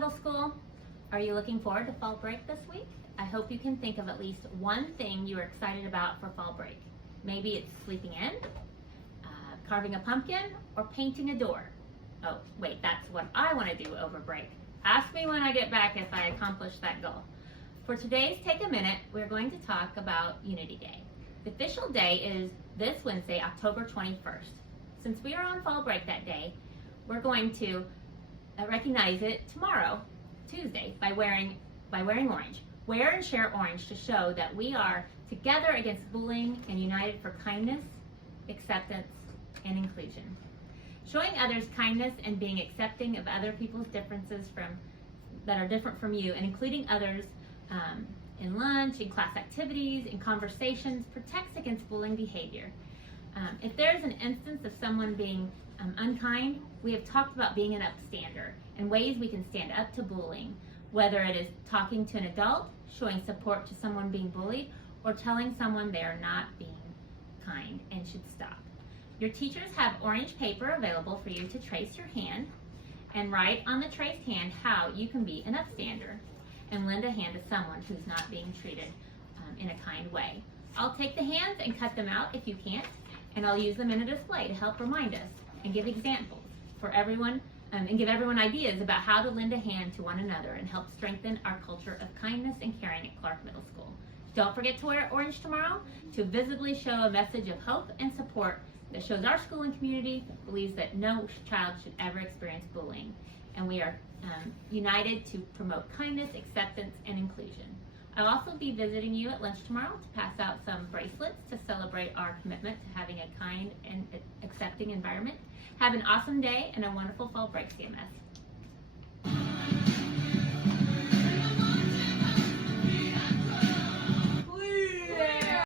Middle School. Are you looking forward to fall break this week? I hope you can think of at least one thing you are excited about for fall break. Maybe it's sleeping in, carving a pumpkin, or painting a door. Oh, wait, that's what I want to do over break. Ask me when I get back if I accomplish that goal. For today's Take a Minute, we're going to talk about Unity Day. The official day is this Wednesday, October 21st. Since we are on fall break that day, we're going to recognize it tomorrow, Tuesday, by wearing orange. Wear and share orange to show that we are together against bullying and united for kindness, acceptance, and inclusion. Showing others kindness and being accepting of other people's differences that are different from you, and including others in lunch, in class activities, in conversations, protects against bullying behavior. If there's an instance of someone being unkind, we have talked about being an upstander and ways we can stand up to bullying, whether it is talking to an adult, showing support to someone being bullied, or telling someone they are not being kind and should stop. Your teachers have orange paper available for you to trace your hand and write on the traced hand how you can be an upstander and lend a hand to someone who's not being treated in a kind way. I'll take the hands and cut them out if you can't, and I'll use them in a display to help remind us and give examples for everyone and give everyone ideas about how to lend a hand to one another and help strengthen our culture of kindness and caring at Clark Middle School. Don't forget to wear orange tomorrow to visibly show a message of hope and support that shows our school and community believes that no child should ever experience bullying, and we are united to promote kindness, acceptance, and inclusion. I'll also be visiting you at lunch tomorrow to pass out some bracelets to celebrate our commitment to having a kind and accepting environment. Have an awesome day and a wonderful fall break, CMS.